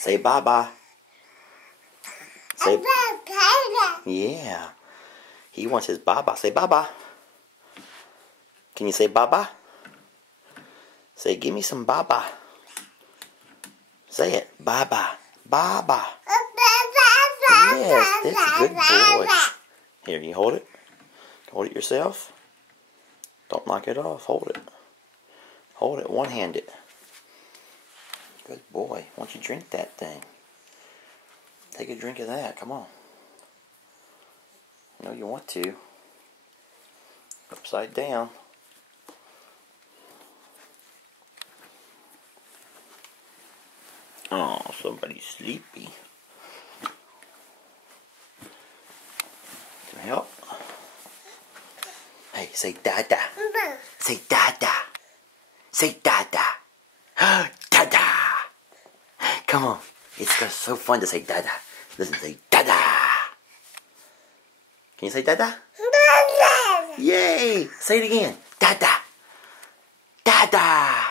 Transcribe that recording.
Say bye-bye. Say, yeah. He wants his bye-bye. Say bye-bye. Can you say bye-bye? Say, give me some bye-bye. Say it. Bye-bye. Bye-bye. Yes, that's a good boy. Here, you hold it. Hold it yourself. Don't knock it off. Hold it. Hold it. One-handed. Good boy. Why don't you drink that thing? Take a drink of that. Come on. I know you want to. Upside down. Oh, somebody's sleepy. Can I help? Hey, say dada. Say dada. Say dada. Dada. Come on. It's so fun to say dada. Listen, say dada. Can you say dada? Yay! Say it again. Dada. Dada.